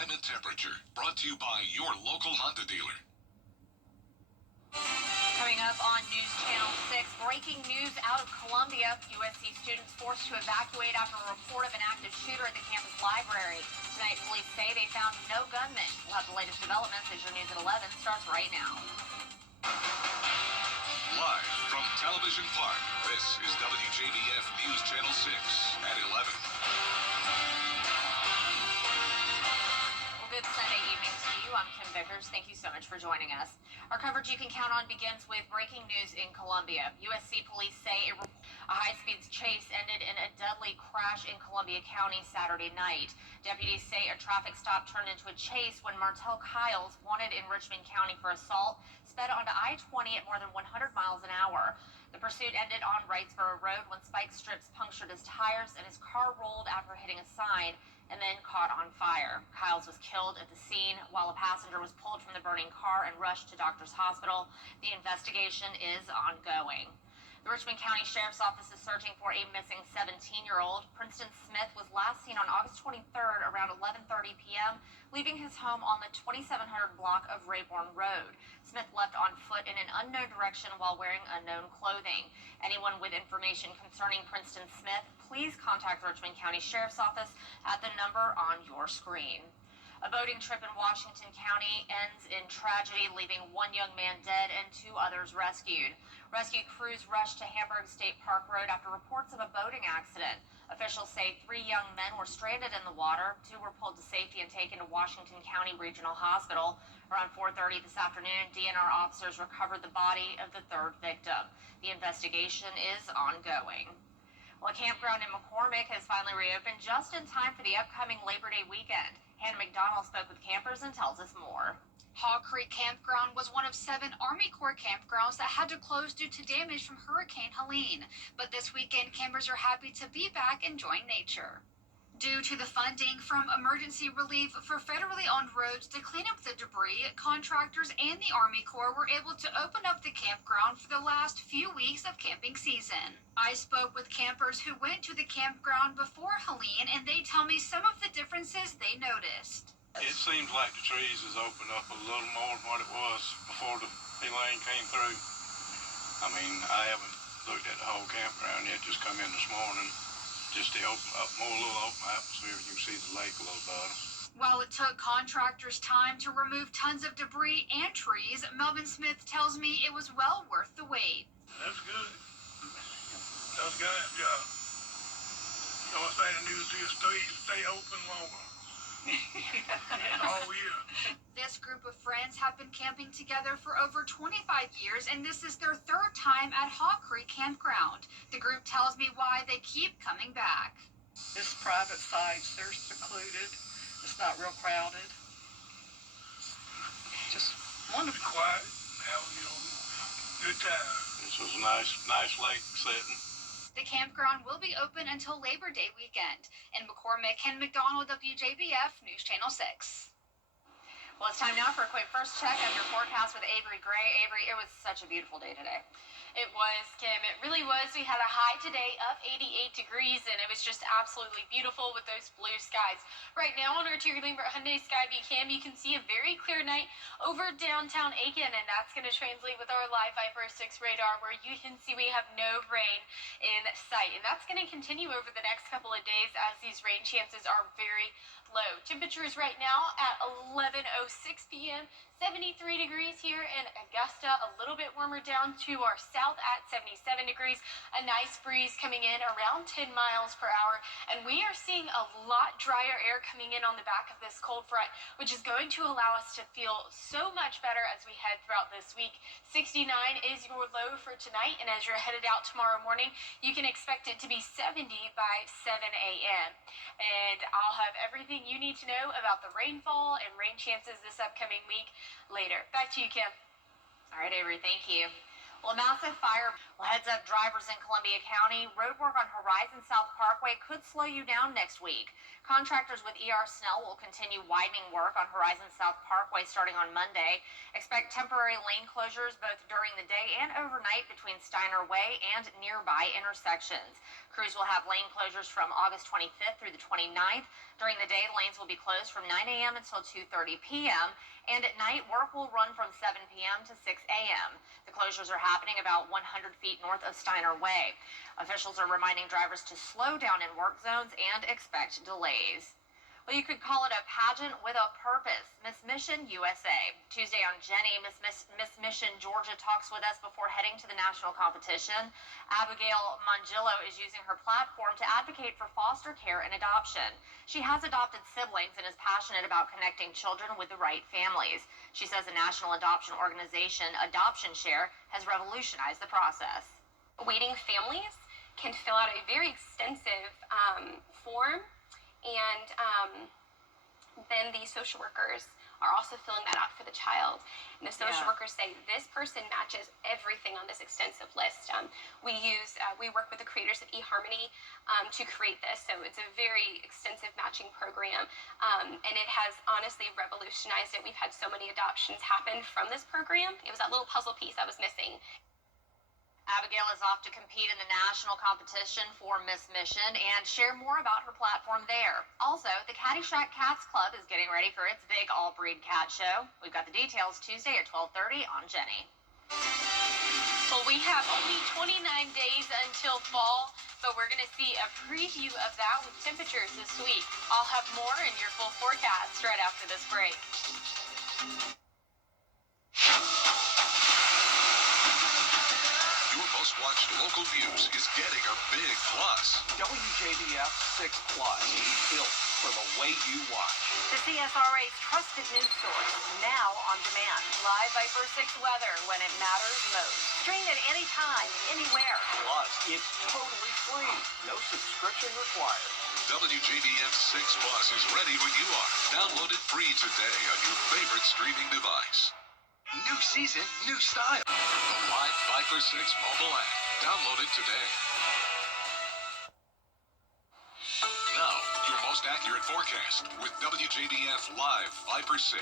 time and temperature. Brought to you by your local Honda dealer. Coming up on News Channel 6, breaking news out of Columbia. USC students forced to evacuate after a report of an active shooter at the campus library. Tonight, police say they found no gunman. We'll have the latest developments as your news at 11 starts right now. Live from Television Park, this is WJBF News Channel 6 at 11. Good Sunday evening to you. I'm Kim Vickers. Thank you so much for joining us. Our coverage you can count on begins with breaking news in Columbia. USC police say a high-speed chase ended in a deadly crash in Columbia County Saturday night. Deputies say a traffic stop turned into a chase when Martell Kyles, wanted in Richmond County for assault, sped onto I-20 at more than 100 miles an hour. The pursuit ended on Wrightsboro Road when spike strips punctured his tires and his car rolled after hitting a sign and then caught on fire. Kyles was killed at the scene while a passenger was pulled from the burning car and rushed to Doctors Hospital. The investigation is ongoing. The Richmond County Sheriff's Office is searching for a missing 17-year-old. Princeton Smith was last seen on August 23rd around 11:30 p.m., leaving his home on the 2700 block of Rayborn Road. Smith left on foot in an unknown direction while wearing unknown clothing. Anyone with information concerning Princeton Smith, please contact the Richmond County Sheriff's Office at the number on your screen. A boating trip in Washington County ends in tragedy, leaving one young man dead and two others rescued. Rescue crews rushed to Hamburg State Park Road after reports of a boating accident. Officials say 3 young men were stranded in the water. 2 were pulled to safety and taken to Washington County Regional Hospital. Around 4:30 this afternoon, DNR officers recovered the body of the 3rd victim. The investigation is ongoing. Well, a campground in McCormick has finally reopened just in time for the upcoming Labor Day weekend. Hannah McDonald spoke with campers and tells us more. Haw Creek Campground was one of 7 Army Corps campgrounds that had to close due to damage from Hurricane Helene. But this weekend, campers are happy to be back enjoying nature. Due to the funding from emergency relief for federally owned roads to clean up the debris, contractors and the Army Corps were able to open up the campground for the last few weeks of camping season. I spoke with campers who went to the campground before Helene, and they tell me some of the differences they noticed. It seems like the trees has opened up a little more than what it was before the Helene came through. I mean, I haven't looked at the whole campground yet, just come in this morning. Just to open up more, a little open atmosphere, you can see the lake a little better. While it took contractors time to remove tons of debris and trees, Melvin Smith tells me it was well worth the wait. That's good. That's a good job. The only thing I need to do is stay open longer. All year. This group of friends have been camping together for over 25 years, and this is their 3rd time at Haw Creek Campground. The group tells me why they keep coming back. It's private sites, they're secluded, it's not real crowded. Just wonderful. Be quiet, have good time. This was a nice lake setting. The campground will be open until Labor Day weekend. In McCormick, Hannah McDonald, WJBF News Channel 6. Well, it's time now for a quick first check of your forecast with Avery Gray. Avery, it was such a beautiful day today. It was, Kim. It really was. We had a high today of 88 degrees, and it was just absolutely beautiful with those blue skies. Right now on our Terry Lambert Hyundai Skyview cam, you can see a very clear night over downtown Aiken, and that's going to translate with our live Viper 6 radar, where you can see we have no rain in sight. And that's going to continue over the next couple of days as these rain chances are very low. Temperatures right now at 11:06 p.m. 73 degrees here in Augusta, a little bit warmer down to our south at 77 degrees. A nice breeze coming in around 10 miles per hour, and we are seeing a lot drier air coming in on the back of this cold front, which is going to allow us to feel so much better as we head throughout this week. 69 is your low for tonight, and as you're headed out tomorrow morning, you can expect it to be 70 by 7 a.m. And I'll have everything you need to know about the rainfall and rain chances this upcoming week later. Back to you, Kim. All right, Avery, thank you. Well, a massive fire. Well, heads up drivers in Columbia County. Road work on Horizon South Parkway could slow you down next week. Contractors with ER Snell will continue widening work on Horizon South Parkway starting on Monday. Expect temporary lane closures both during the day and overnight between Steiner Way and nearby intersections. Crews will have lane closures from August 25th through the 29th. During the day, lanes will be closed from 9 a.m. until 2:30 p.m. And at night, work will run from 7 p.m. to 6 a.m. The closures are happening about 100 feet north of Steiner Way. Officials are reminding drivers to slow down in work zones and expect delays. Well, you could call it a pageant with a purpose. Miss Mission USA. Tuesday on Jenny, Miss Mission Georgia talks with us before heading to the national competition. Abigail Mangillo is using her platform to advocate for foster care and adoption. She has adopted siblings and is passionate about connecting children with the right families. She says the national adoption organization, Adoption Share, has revolutionized the process. Waiting families can fill out a very extensive form, and then the social workers are also filling that out for the child. And the social workers say this person matches everything on this extensive list. We work with the creators of eHarmony to create this, so it's a very extensive matching program, and it has honestly revolutionized it. We've had so many adoptions happen from this program. It was that little puzzle piece I was missing. Abigail is off to compete in the national competition for Miss Mission and share more about her platform there. Also, the Caddyshack Cats Club is getting ready for its big all-breed cat show. We've got the details Tuesday at 12:30 on Jenny. Well, we have only 29 days until fall, but we're going to see a preview of that with temperatures this week. I'll have more in your full forecast right after this break. Your most watched local news is getting a big plus. WJBF 6 Plus, built for the way you watch. The CSRA's trusted news source, now on demand. Live Viper 6 weather when it matters most. Stream it anytime, anywhere. Plus, it's totally free. No subscription required. WJBF 6 Plus is ready when you are. Download it free today on your favorite streaming device. New season, new style. The Live Viper 6 mobile app. Download it today. Now, your most accurate forecast with WJBF Live Viper 6.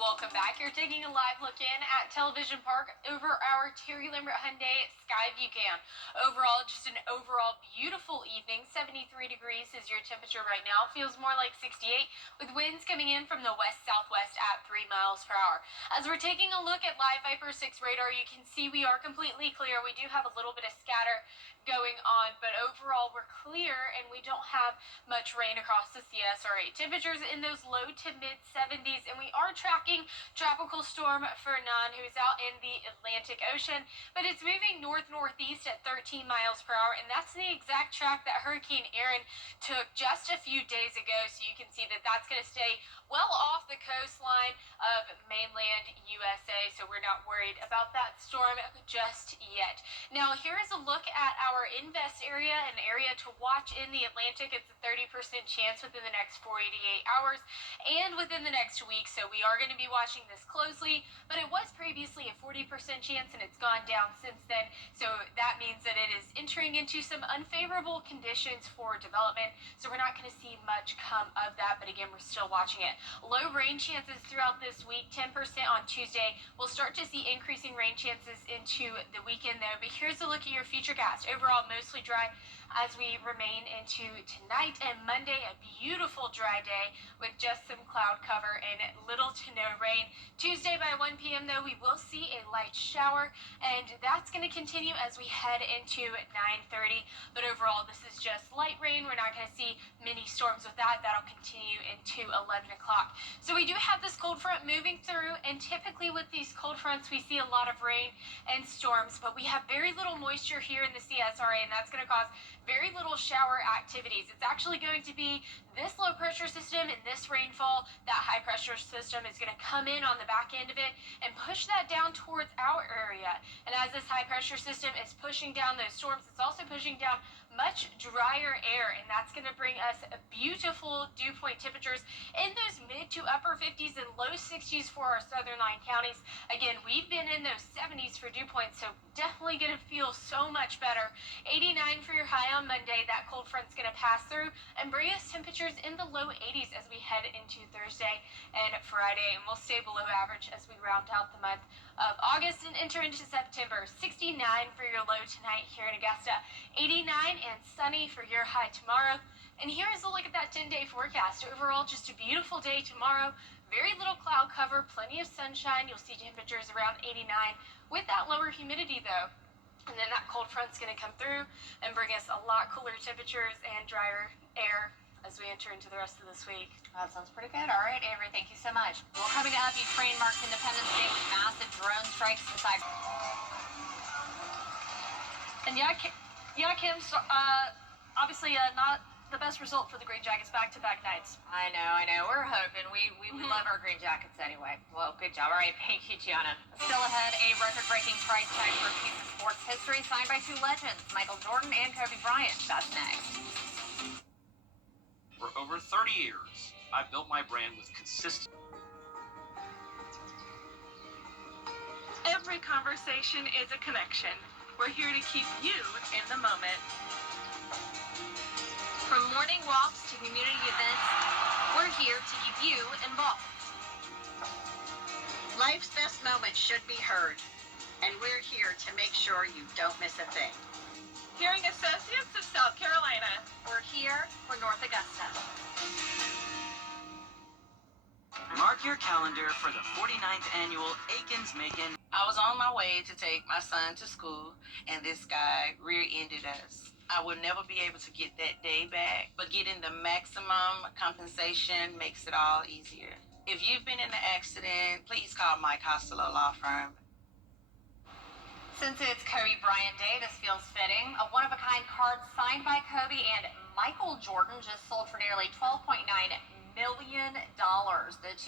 Welcome back. You're taking a live look in at Television Park over our Terry Lambert Hyundai Skyview Cam. Overall, just an overall beautiful evening. 73 degrees is your temperature right now. Feels more like 68 with winds coming in from the west-southwest at 3 miles per hour. As we're taking a look at Live Viper 6 radar, you can see we are completely clear. We do have a little bit of scatter going on, but overall we're clear and we don't have much rain across the CSRA. Temperatures in those low to mid 70s, and we are tracking Tropical Storm Fernand, who's out in the Atlantic Ocean, but it's moving north-northeast at 13 miles per hour, and that's the exact track that Hurricane Aaron took just a few days ago, so you can see that that's going to stay well off the coastline of mainland USA, so we're not worried about that storm just yet. Now, here is a look at our invest area, an area to watch in the Atlantic. It's a 30% chance within the next 48 hours and within the next week, so we are going to be watching this closely, but it was previously a 40% chance and it's gone down since then, so that means that it is entering into some unfavorable conditions for development, so we're not going to see much come of that, but again, we're still watching it. Low rain chances throughout this week, 10% on Tuesday. We'll start to see increasing rain chances into the weekend though, but here's a look at your futurecast. Overall, mostly dry as we remain into tonight and Monday, a beautiful dry day with just some cloud cover and little to no rain. Tuesday by 1 p.m. though, we will see a light shower, and that's going to continue as we head into 9:30, but overall this is just light rain. We're not going to see mini storms with that. That'll continue into 11 o'clock. So we do have this cold front moving through, and typically with these cold fronts we see a lot of rain and storms, but we have very little moisture here in the CSRA, and that's going to cause very little shower activities. It's actually going to be this low pressure system and this rainfall. That high pressure system is going to come in on the back end of it and push that down towards our area. And as this high pressure system is pushing down those storms, it's also pushing down much drier air, and that's going to bring us beautiful dew point temperatures in those mid to upper 50s and low 60s for our southern line counties. Again, we've been in those 70s for dew points, so definitely going to feel so much better. 89 for your high on Monday. That cold front's going to pass through and bring us temperatures in the low 80s as we head into Thursday and Friday, and we'll stay below average as we round out the month of August and enter into September. 69 for your low tonight here in Augusta. 89 and sunny for your high tomorrow. And here is a look at that 10-day forecast. Overall, just a beautiful day tomorrow. Very little cloud cover, plenty of sunshine. You'll see temperatures around 89 with that lower humidity though. And then that cold front's going to come through and bring us a lot cooler temperatures and drier air as we enter into the rest of this week. That sounds pretty good. All right, Avery, thank you so much. Well, coming up, Ukraine marks Independence Day with massive drone strikes inside. And Kim, so, obviously not the best result for the Green Jackets back-to-back nights. I know. We're hoping. We love our Green Jackets anyway. Well, good job. All right, thank you, Gianna. Still ahead, a record-breaking price tag for a piece of sports history signed by two legends, Michael Jordan and Kobe Bryant. That's next. For over 30 years, I built my brand with consistent. Every conversation is a connection. We're here to keep you in the moment. From morning walks to community events, we're here to keep you involved. Life's best moments should be heard, and we're here to make sure you don't miss a thing. Hearing Associates of South Carolina. We're here for North Augusta. Mark your calendar for the 49th annual Aikens-Macon. I was on my way to take my son to school, and this guy rear-ended us. I will never be able to get that day back, but getting the maximum compensation makes it all easier. If you've been in an accident, please call Mike Costello Law Firm. Since it's Kobe Bryant Day, this feels fitting. A one-of-a-kind card signed by Kobe and Michael Jordan just sold for nearly $12.9 million. The 2007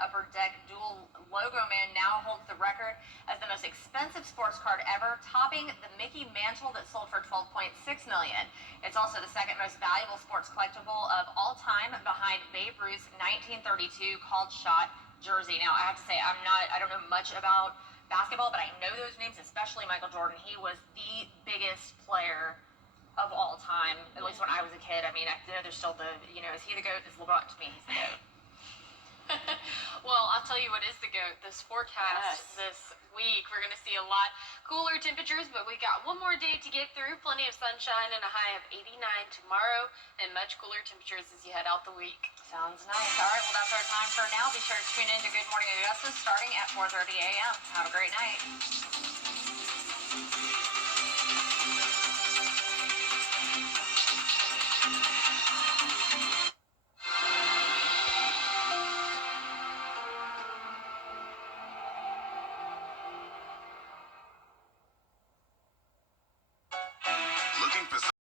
Upper Deck dual logo man now holds the record as the most expensive sports card ever, topping the Mickey Mantle that sold for $12.6 million. It's also the second most valuable sports collectible of all time, behind Babe Ruth's 1932 called shot jersey. Now, I have to say, I don't know much about basketball, but I know those names, especially Michael Jordan. He was the biggest player of all time, at least when I was a kid. I mean, I know there's still is he the GOAT? Is LeBron? To me, he's the GOAT. Well, I'll tell you what is the GOAT. This forecast this week, we're going to see a lot cooler temperatures, but we got one more day to get through. Plenty of sunshine and a high of 89 tomorrow, and much cooler temperatures as you head out the week. Sounds nice. All right, well, that's our time for now. Be sure to tune in to Good Morning Augusta starting at 4:30 a.m. Have a great night.